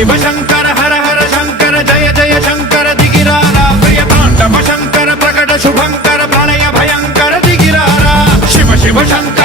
शिव शंकर हर हर शंकर जय जय शंकर दिगिरारा प्रिय तांडव शंकर प्रकट शुभंकर प्रणय भयंकर दिगिरारा शिव शिव शंकर